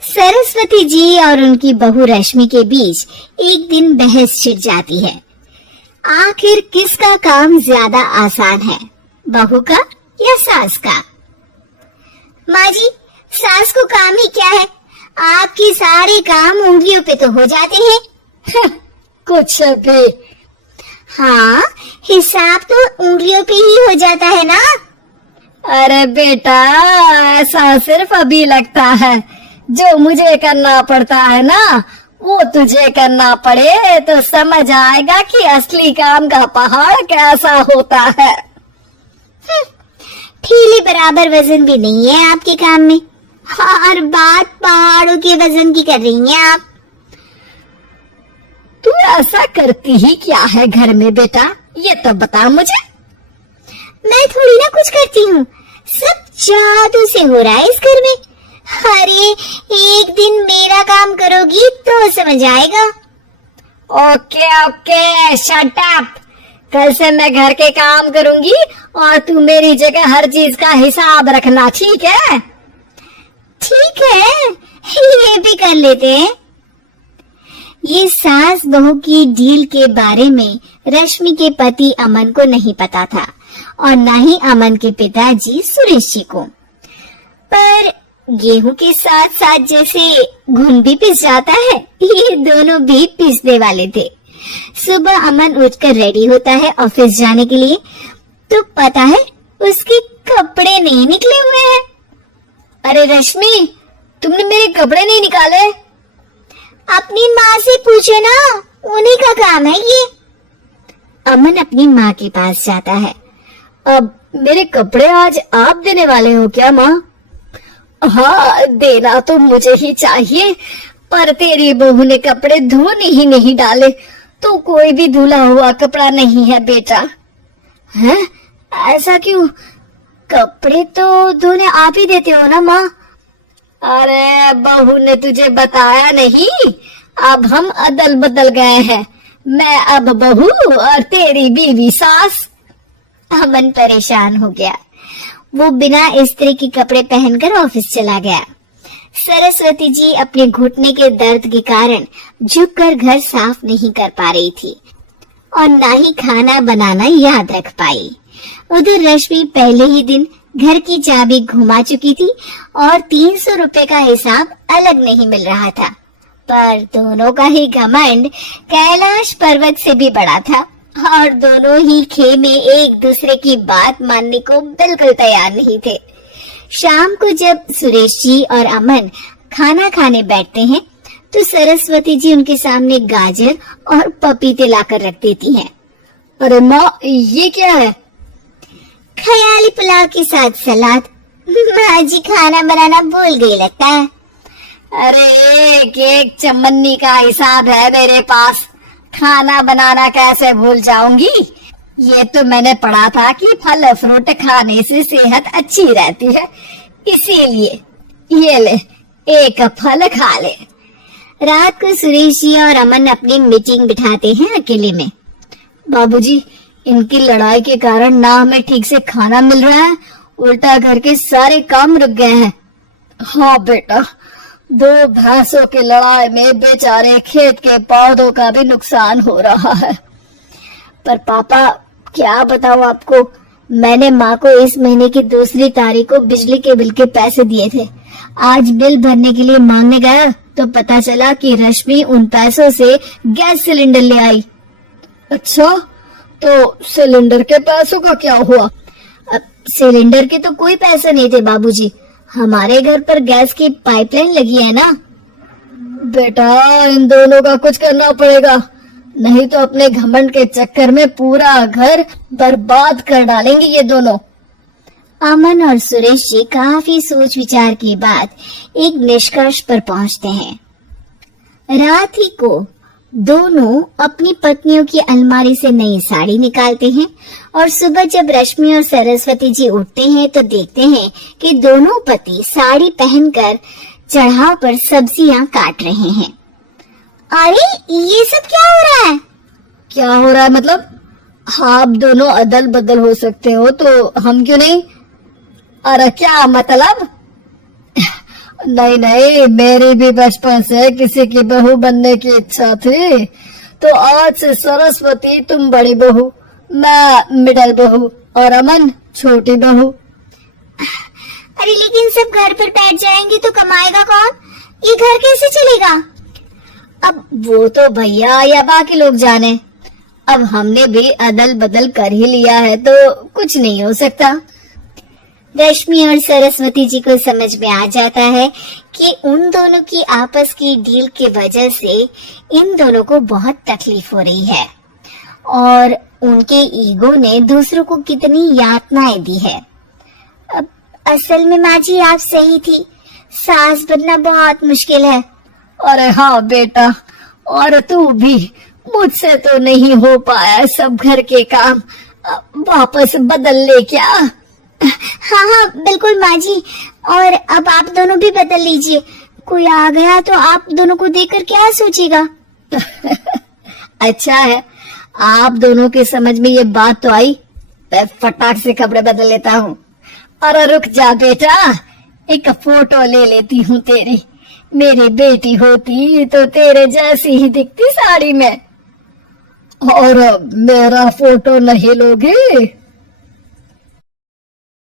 सरस्वती जी और उनकी बहू रश्मि के बीच एक दिन बहस छिड़ जाती है। आखिर किसका काम ज्यादा आसान है, बहू का या सास का? माँ जी, सास को काम ही क्या है, आपके सारे काम उंगलियों पे तो हो जाते हैं। कुछ भी। हाँ, हिसाब तो उंगलियों पे ही हो जाता है ना। अरे बेटा, ऐसा सिर्फ अभी लगता है, जो मुझे करना पड़ता है ना वो तुझे करना पड़े तो समझ आएगा कि असली काम का पहाड़ कैसा होता है। ठीली बराबर वजन भी नहीं है आपके काम में, और बात पहाड़ों के वजन की कर रही हैं आप। तू ऐसा करती ही क्या है घर में बेटा, ये तो बता मुझे। मैं थोड़ी ना कुछ करती हूँ, सब जादू से हो रहा है इस घर में। अरे एक दिन मेरा काम करोगी तो समझ आएगा। Okay okay, shut up. कल से मैं घर के काम करूंगी और तू मेरी जगह हर चीज का हिसाब रखना, ठीक है? ठीक है, ये भी कर लेते हैं। ये सास बहू की डील के बारे में रश्मि के पति अमन को नहीं पता था और न ही अमन के पिताजी सुरेश जी को। पर गेहूं के साथ साथ जैसे घुन भी पिस जाता है, ये दोनों भी पिसने वाले थे। सुबह अमन उठकर रेडी होता है ऑफिस जाने के लिए, तो पता है उसके कपड़े नहीं निकले हुए हैं। अरे रश्मि, तुमने मेरे कपड़े नहीं निकाले? अपनी माँ से पूछो ना, उन्हीं का काम है ये। अमन अपनी माँ के पास जाता है। अब मेरे कपड़े आज आप देने वाले हो क्या माँ? हाँ, देना तो मुझे ही चाहिए, पर तेरी बहू ने कपड़े धोने ही नहीं डाले, तो कोई भी धुला हुआ कपड़ा नहीं है बेटा। हैं? ऐसा क्यों? कपड़े तो धोने आप ही देते हो ना माँ? अरे बहू ने तुझे बताया नहीं, अब हम अदल बदल गए हैं, मैं अब बहू और तेरी बीवी सास। अमन परेशान हो गया। वो बिना इस्त्री के कपड़े पहनकर ऑफिस चला गया। सरस्वती जी अपने घुटने के दर्द के कारण झुककर घर साफ नहीं कर पा रही थी और ना ही खाना बनाना याद रख पाई। उधर रश्मि पहले ही दिन घर की चाबी घुमा चुकी थी और 300 रुपए का हिसाब अलग नहीं मिल रहा था। पर दोनों का ही घमंड कैलाश पर्वत से भी बड़ा था और दोनों ही खेमे एक दूसरे की बात मानने को बिल्कुल तैयार नहीं थे। शाम को जब सुरेश जी और अमन खाना खाने बैठते हैं, तो सरस्वती जी उनके सामने गाजर और पपीते लाकर रख देती हैं। अरे माँ, ये क्या है? ख्याली पुलाव के साथ सलाद। माँ जी खाना बनाना भूल गई लगता है। अरे एक चमन्नी का हिसाब है मेरे पास, खाना बनाना कैसे भूल जाऊंगी? ये तो मैंने पढ़ा था कि फल फ्रूट खाने से सेहत अच्छी रहती है, इसीलिए ये ले, एक फल खा ले। रात को सुरेश जी और अमन अपनी मीटिंग बिठाते हैं अकेले में। बाबूजी, इनकी लड़ाई के कारण ना हमें ठीक से खाना मिल रहा है, उल्टा घर के सारे काम रुक गए हैं। हाँ बेटा, 2 भैंसों की लड़ाई में बेचारे खेत के पौधों का भी नुकसान हो रहा है। पर पापा, क्या बताऊं आपको, मैंने माँ को इस महीने की 2 तारीख को बिजली के बिल के पैसे दिए थे। आज बिल भरने के लिए मांगने गया तो पता चला कि रश्मि उन पैसों से गैस सिलेंडर ले आई। अच्छा, तो सिलेंडर के पैसों का क्या हुआ? अब सिलेंडर के तो कोई पैसे नहीं थे बाबूजी, हमारे घर पर गैस की पाइपलाइन लगी है ना। बेटा, इन दोनों का कुछ करना पड़ेगा, नहीं तो अपने घमंड के चक्कर में पूरा घर बर्बाद कर डालेंगे ये दोनों। अमन और सुरेश जी काफी सोच विचार के बाद एक निष्कर्ष पर पहुंचते हैं। रात ही को दोनों अपनी पत्नियों की अलमारी से नई साड़ी निकालते हैं और सुबह जब रश्मि और सरस्वती जी उठते हैं तो देखते हैं कि दोनों पति साड़ी पहनकर चढ़ाव पर सब्जियां काट रहे हैं। अरे ये सब क्या हो रहा है? क्या हो रहा है मतलब? आप दोनों अदल बदल हो सकते हो तो हम क्यों नहीं? अरे क्या मतलब? नहीं नहीं, मेरी भी बचपन से किसी की बहू बनने की इच्छा थी। तो आज से सरस्वती तुम बड़ी बहू, मैं मिडल बहू और अमन छोटी बहू। अरे लेकिन सब घर पर बैठ जाएंगे तो कमाएगा कौन? ये घर कैसे चलेगा? अब वो तो भैया या बाकी लोग जाने। अब हमने भी अदल बदल कर ही लिया है तो कुछ नहीं हो सकता। रश्मि और सरस्वती जी को समझ में आ जाता है कि उन दोनों की आपस की डील की वजह से इन दोनों को बहुत तकलीफ हो रही है और उनके ईगो ने दूसरों को कितनी यातनाएं दी है। अब असल में माँ जी आप सही थी, सास बनना बहुत मुश्किल है। अरे हाँ बेटा, और तू भी, मुझसे तो नहीं हो पाया सब घर के काम, वापस बदल ले क्या? हाँ हाँ बिल्कुल माँ जी, और अब आप दोनों भी बदल लीजिए। कोई आ गया तो आप दोनों को देखकर क्या सोचेगा? अच्छा है, आप दोनों के समझ में ये बात तो आई। मैं फटाक से कपड़े बदल लेता हूँ। अरे रुक जा बेटा, एक फोटो ले लेती हूँ तेरी। मेरी बेटी होती तो तेरे जैसी ही दिखती साड़ी में। और मेरा फोटो नहीं लोगे?